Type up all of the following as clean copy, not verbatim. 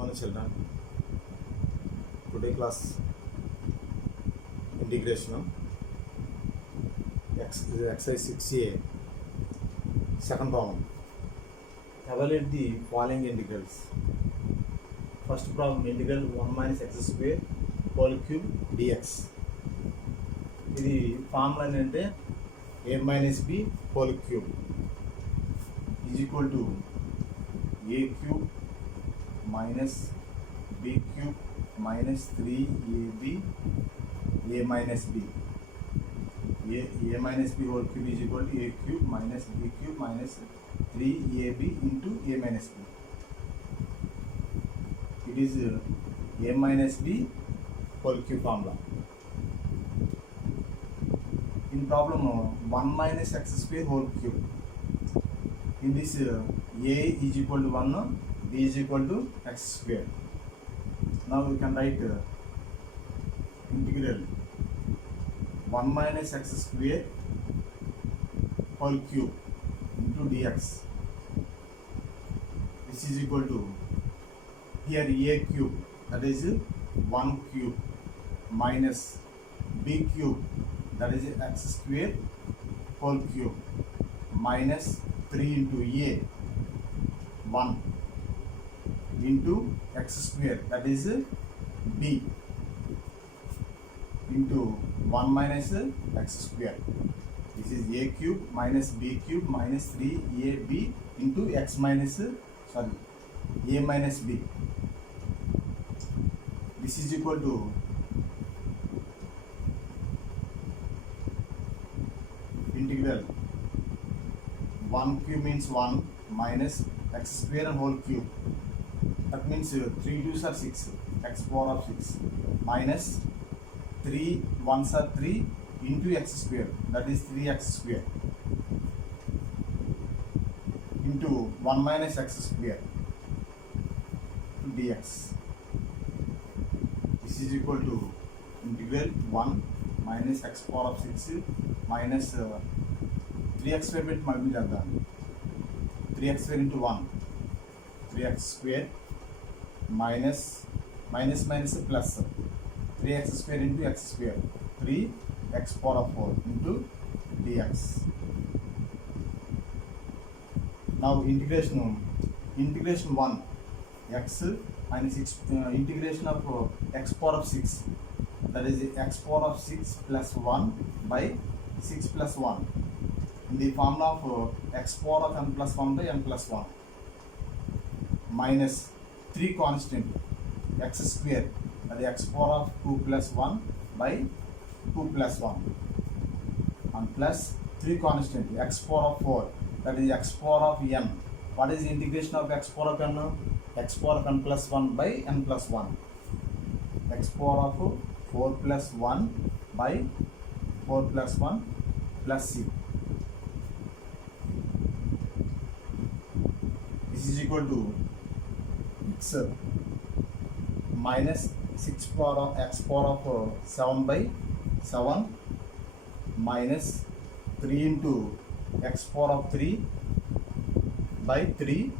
Morning children. Today class integration exercise 6a second problem. Evaluate the following integrals. First problem, integral 1 minus x square whole cube dx. ఇది ఫార్ములా ఏంటంటే a minus b whole cube is equal to a cube minus b cube minus 3ab a minus b. a minus b whole cube is equal to a cube minus b cube minus 3ab into a minus b. It is a minus b whole cube formula. In problem 1 minus x square whole cube. In this a is equal to 1, b is equal to x square. Now we can write integral 1 minus x square whole cube into dx. This is equal to here a cube, that is 1 cube, minus b cube, that is x square whole cube, minus 3 into a 1 into x square, that is b, into 1 minus x square. This is a cube minus b cube minus 3ab into x minus a minus b. This is equal to integral 1 cube means 1 minus x square and whole cube. That means 3 2s are 6, x power of 6, minus 3 1s are 3 into x square, that is 3x square, into 1 minus x square dx. This is equal to integral 1 minus x power of 6 minus 3x square with multiply 3x square into 1, 3x square minus plus 3x square into x square, 3x power of 4 into dx. Now integration 1 x minus integration of x power of 6, that is x power of 6 plus 1 by 6 plus 1 in the formula of x power of n plus 1 by n plus 1, minus 3 constant x square, that is x power of 2 plus 1 by 2 plus 1, and plus 3 constant x power of 4, that is x power of n. What is the integration of x power of n? X power of n plus 1 by n plus 1, x power of 4 plus 1 by 4 plus 1 plus c. This is equal to x minus 6 power of x power of 7 by 7 minus 3 into x power of 3 by 3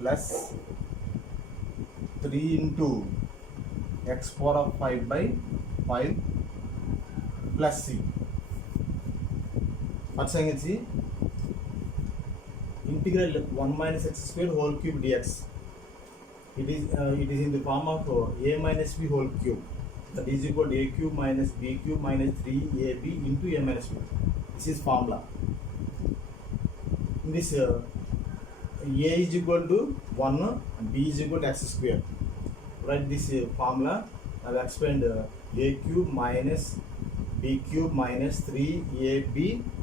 plus 3 into x power of 5 by 5 plus c. What's saying is integral 1 minus x square whole cube dx. It is in the form of a minus b whole cube, that is equal to a cube minus b cube minus 3ab into a minus b. This is formula. In this a is equal to 1 and b is equal to x square. Write this formula. I have explained a cube minus b cube minus 3ab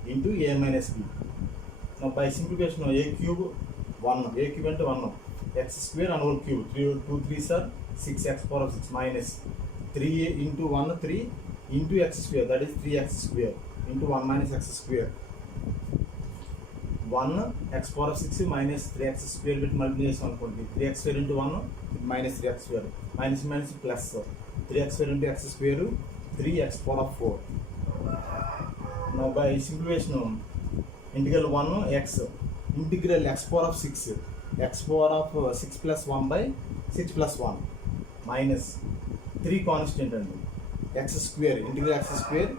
into a minus b. Now by simplification, a cube 1, a cube into 1, x square and whole cube, 2 3s are 6, x power of 6 minus 3 into 1 3 into x square, that is 3x square into 1 minus x square, 1 x power of 6 minus 3x square with multiplication 3x square into 1 minus 3x square, minus minus plus 3x square into x square, 3x power of 4. Now by simplification, integral 1 x, integral x power of 6, x power of 6 plus 1 by 6 plus 1 minus 3 constant and x square integral x square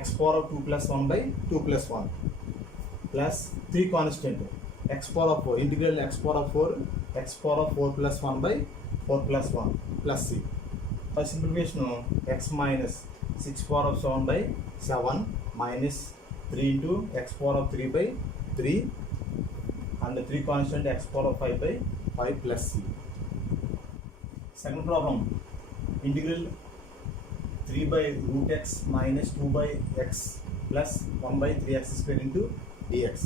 x power of 2 plus 1 by 2 plus 1 plus 3 constant x power of 4 integral x power of 4 x power of 4 plus 1 by 4 plus 1 plus c. By simplification x minus 6 power of 7 by 7 minus 3 into x power of 3 by 3 and 3 constant x power of 5 by 5 plus c. Second problem, integral 3 by root x minus 2 by x plus 1 by 3x square into dx.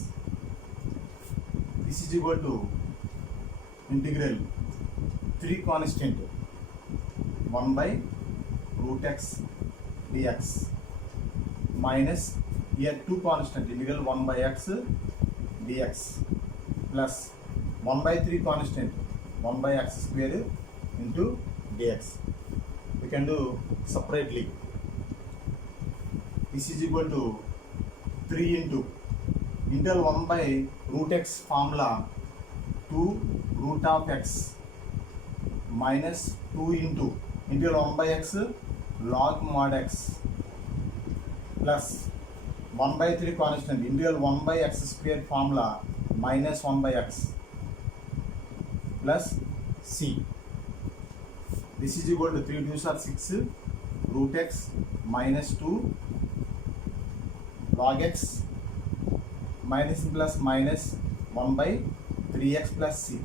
This is equal to integral 3 constant 1 by root x dx minus here 2 constant integral 1 by x dx plus 1 by 3 constant 1 by x square into dx. We can do separately. This is equal to 3 into integral 1 by root x formula 2 root of x minus 2 into integral 1 by x log mod x plus 1 by 3 constant integral 1 by x square formula minus 1 by x plus c. This is equal to 3 2s are 6 root x minus 2 log x minus plus minus 1 by 3x plus c.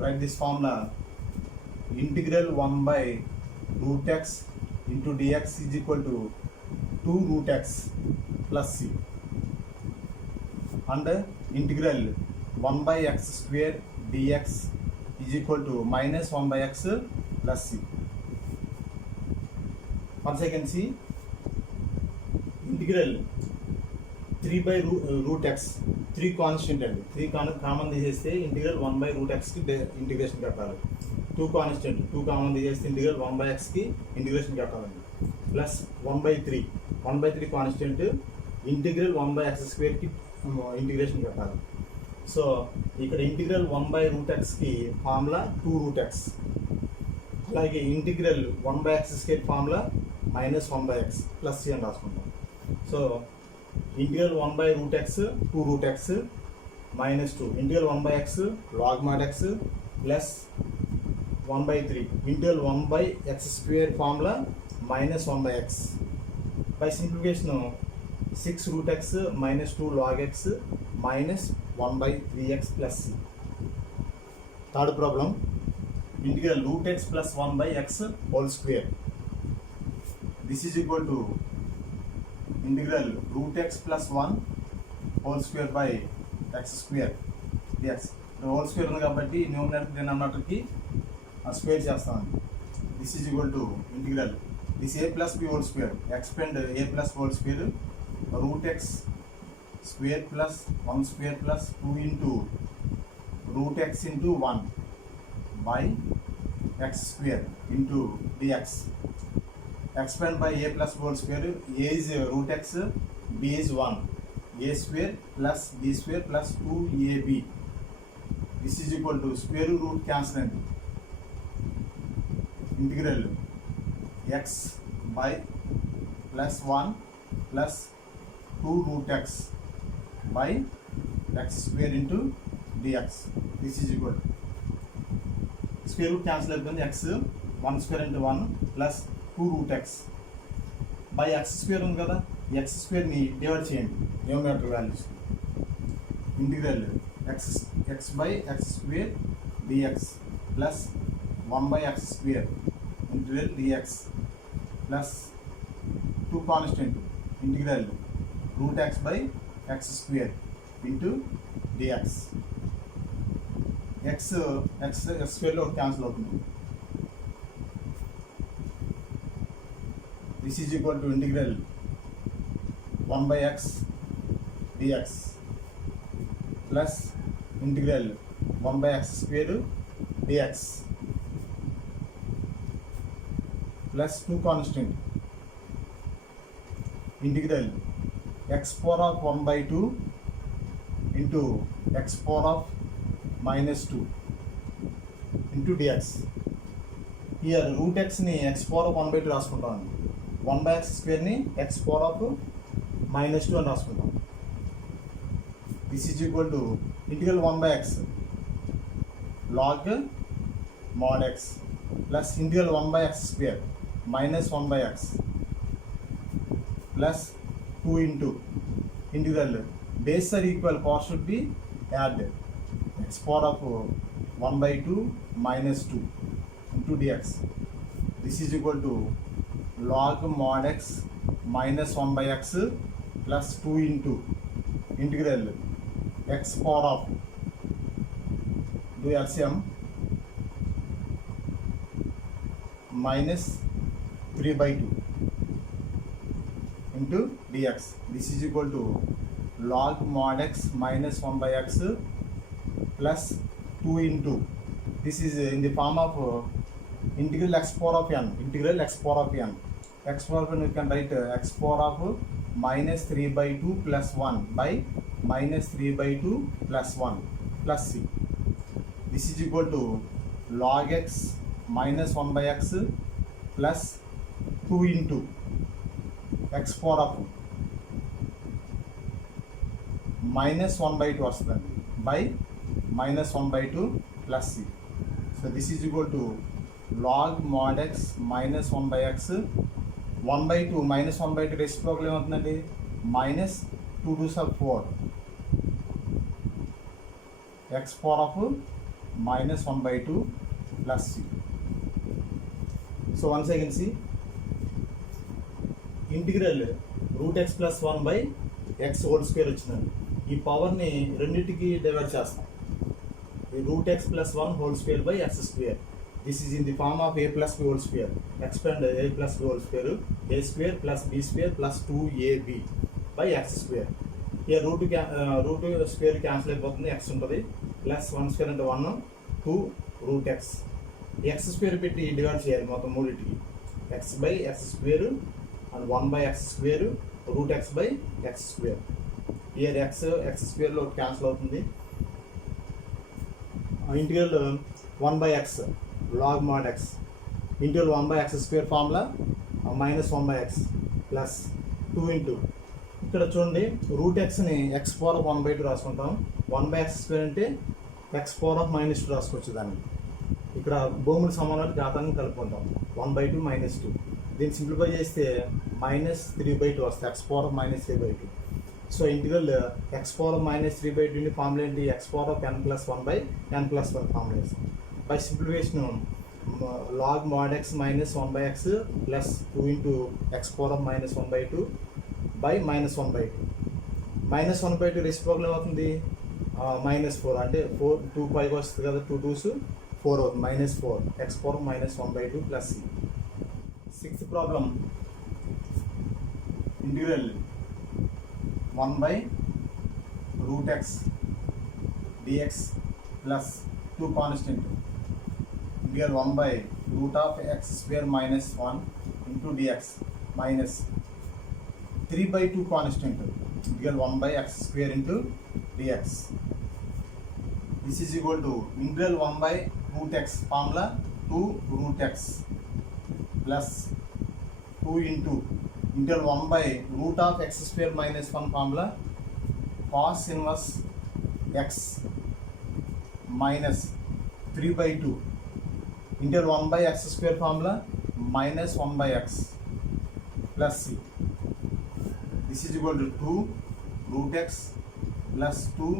Write this formula. Integral 1 by root x into dx is equal to 2 root x plus c and integral 1 by x square dx is equal to minus 1 by x plus c. Once I can see integral 3 by root x 3 constant and 3 కామన్ తీసేస్తే ఇంటిగ్రల్ 1 by root x కి ఇంటిగ్రేషన్ కట్టాలి. 2 కాన్స్టెంట్ 2 కామన్ తీసేస్తే ఇంటిగ్రల్ 1 by x కి ఇంటిగ్రేషన్ కట్టాలండి ప్లస్ 1 by 3 constant integral 1 by x square కి ఇంటిగ్రేషన్ కట్టాలి. సో ఇక్కడ ఇంటిగ్రల్ 1 by root x కి ఫార్ములా 2 root x, అలాగే ఇంటిగ్రల్ 1 by x square formula minus 1 by x plus c అని రాసుకుంటాం. So integral 1 by root x 2 root x minus 2 integral 1 by x log mod x plus 1 by 3 integral 1 by x square formula minus 1 by x. By simplification 6 root x minus 2 log x minus 1 by 3x plus c. Third problem, integral root x plus 1 by x whole square. This is equal to integral root x plus 1 whole square by x square dx. Whole square ఉంది కాబట్టి numerator డినామినేటర్కి square చేస్తామండి. This is equal to integral this a plus b whole square expand a plus whole square root x square plus 1 square plus 2 into root x into 1 by x square into dx. Expand by a plus whole square. A is root x, b is 1. A square plus b square plus 2ab. This is equal to square root cancelled. Integral x by plus 1 plus 2 root x by x square into dx. This is equal to square root cancel అయిపోయింది. x 1 square into 1 plus 2 root x by x square ఉంది కదా, x square ని డివైడ్ చేయండి numerator values. Integral x by x square dx plus 1 by x square integral dx plus 2 constant integral root x by x square into dx. x square లో క్యాన్సిల్ అవుతుంది. This is equal to integral 1 by x dx plus integral 1 by x square dx plus 2 constant integral x power of 1 by 2 into x power of minus 2 into dx. Here root x ni x power of 1 by 2 రాసుకుంటాం. 1 by x square ni x power of minus 2 అని రాసుకుంటాం. This is equal to integral 1 by x log mod x plus integral 1 by x square minus 1 by x plus 2 into integral base are equal, power should be added, x power of 1 by 2 minus 2 into dx. This is equal to log mod x minus 1 by x plus 2 into integral x power of, do LCM, minus 3 by 2 into dx. This is equal to log mod x minus 1 by x plus 2 into, this is in the form of integral x power of n, integral x power of n. X power of n, we can write x power of minus 3 by 2 plus 1 by minus 3 by 2 plus 1 plus c. This is equal to log x minus 1 by x plus 2 into x power of minus 1 by 2 వస్తుందండి by minus 1 by 2 plus c. So this is equal to log mod x minus 1 by x 1 by 2 minus 1 by 2 reciprocal ఏమవుతుందండి minus 2 2s are 4 x power of minus 1 by 2 plus c. So once again see integral root x plus 1 by x whole square వచ్చిందండి. ఈ పవర్ని రెండింటికి divide చేస్తాం. Root x plus 1 whole square by x square. This is in the form of a plus b whole square. Expand a plus b whole square a square plus b square plus 2ab by x square. ఇక root square cancel అయిపోతుంది, x ఉంటుంది, plus 1 square అంటే 1 2 root x. X square పెట్టి divide చేయాలి మొత్తం మూడింటికి. X by x square and 1 by x square root x by x square. Here x స్క్వేర్లో cancel అవుతుంది. Integral 1 by x log mod x integral 1 by x square formula minus 1 by x plus 2 into, ఇక్కడ చూడండి root ఎక్స్ని x power of 1 by 2 రాసుకుంటాం. 1 by x square అంటే x power of minus 2 రాసుకోవచ్చు. దాన్ని ఇక్కడ భూముల సమానాలు ఘాతాన్ని కలుపుకుంటాం. 1 బై 2 మైనస్ 2. దీన్ని సింప్లిఫై చేస్తే మైనస్ 3 బై 2 వస్తుంది, x power of minus 3 by 2. So integral x power of minus 3 by 2 formula ఏంటి, x power of n plus 1 by n plus 1 formula వేస్తాం. By simplification log mod x minus 1 by x plus 2 into x power of minus 1 by 2 by minus 1 by 2. Minus 1 by 2 reciprocal ఏమవుతుంది minus 4, అంటే 4 2 5 వస్తుంది కదా, 2 2s 4 అవుతుంది, minus 4 x power minus 1 by 2 plus c. Sixth problem integral 1 by root x dx plus 2 constant integral 1 by root of x square minus 1 into dx minus 3 by 2 constant integral 1 by x square into dx. This is equal to integral 1 by root x formula 2 root x plus 2 into integral 1 by root of x square minus 1 formula cos inverse x minus 3 by 2 integral 1 by x square formula minus 1 by x plus c. This is equal to 2 root x plus 2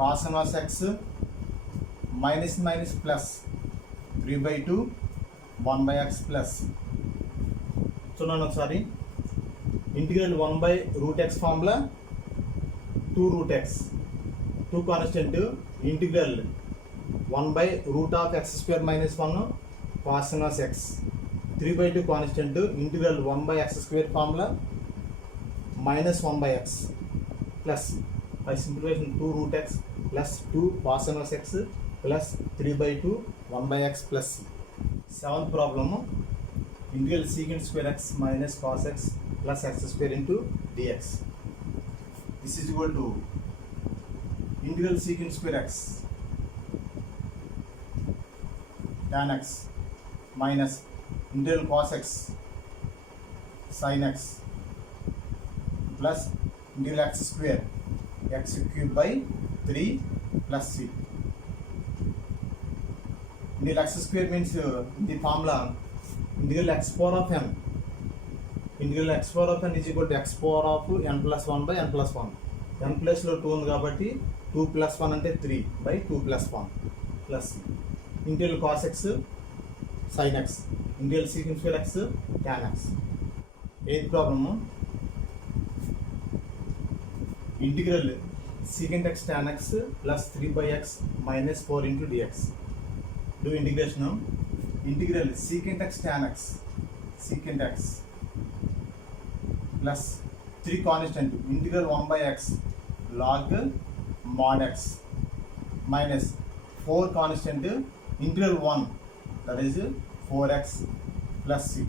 cos inverse x minus minus plus 3 by 2 1 by x plus c. చూడండి ఒకసారి, ఇంటిగ్రల్ 1 by root x formula 2 root X, 2 constant, integral 1 by root of X square minus 1 cos inverse X, 3 by 2 constant, integral 1 by x square formula minus 1 by x plus by simplification 2 root x plus 2 cos inverse X plus 3 by 2 1 by x plus. Seventh problem integral secant square x minus cos x plus x square into dx. This is equal to integral secant square X tan x minus integral cos x sin x plus integral x square x cube by 3 plus c. Integral x square means the formula integral x power of n. Integral x power of n is equal to x power of n plus 1 by n plus 1. n ప్లస్లో 2 ఉంది కాబట్టి 2 ప్లస్ 1 అంటే 3 by 2 ప్లస్ 1 plus c. Integral cos x sin x integral secant square x tan x. Eighth problem integral secant x tan x plus 3 by x minus 4 into dx. Do integration. Integral secant x tan x secant x plus 3 constant integral 1 by x log mod x minus 4 constant integral 1 that is 4x plus c.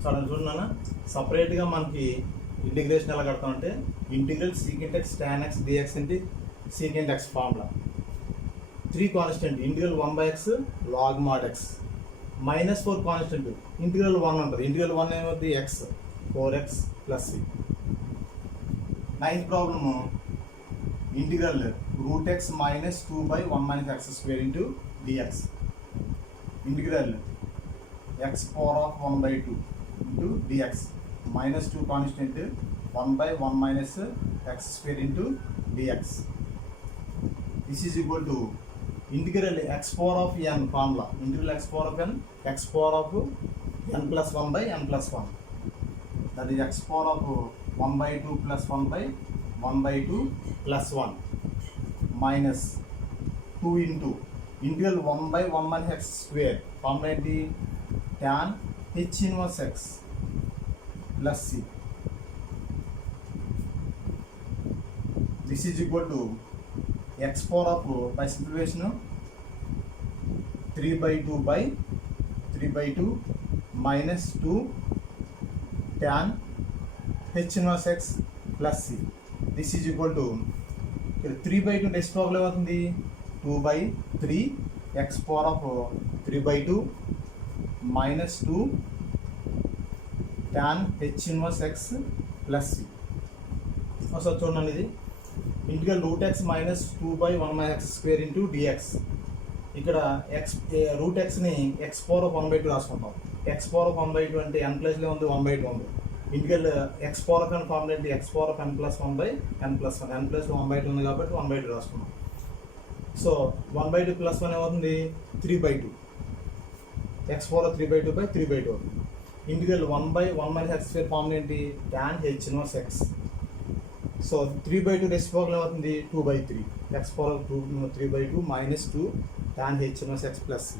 So అలా చూడన్నా సపరేట్గా మనకి ఇంటిగ్రేషన్ ఎలా కడతామంటే integral secant x tan x dx ఇంటి secant x formula 3 constant integral 1 by x log mod x minus 4 constant integral 1 ఉంటుంది. Integral 1 ఏమవుతుంది x 4x plus c. Ninth problem integral root x minus 2 by 1 minus x square into dx. Integral x power of 1 by 2 into dx minus 2 constant 1 by 1 minus x square into dx. This is equal to integral x power of n formula integral x power of n x power of n plus 1 by n plus 1 that is x power of 1 by 2 ప్లస్ 1 by 1 by 2 ప్లస్ 1 మైనస్ 2 into integral 1 by 1 minus x square formula ఏంటి tan h inverse x plus c. This is equal to x power of by simplification 3 by 2 బై 3 by 2 మైనస్ 2 tan h inverse x plus c. This is equal to 3 by 2 next problem ఏమవుతుంది 2 బై 3 x power of 3 by 2 మైనస్ 2 tan h inverse x plus c. ఒకసారి చూడండి ఇది integral root x minus 2 by 1 minus x square into dx. ఇక్కడ x route xని x power of 1 by 2 రాసుకుంటాం. x power of 1 by 2 అంటే n ప్లస్లో ఉంది 1 బై 2 ఉంది. Integral x power of n formula ఏంటి x power of n plus 1 by n plus 1. n ప్లస్లో 1 by 2 ఉంది కాబట్టి 1 బై 2 రాసుకున్నాం. సో 1 బై 2 ప్లస్ 1 ఏమవుతుంది 3 by 2. x power of 3 by 2 బై 3 బై 2 అవుతుంది. Integral 1 by 1 minus x square formula ఏంటి tan h inverse x. So 3 by 2 next problem అవుతుంది 2 బై 3 x power 3 by 2 మైనస్ 2 tan h inverse x plus c.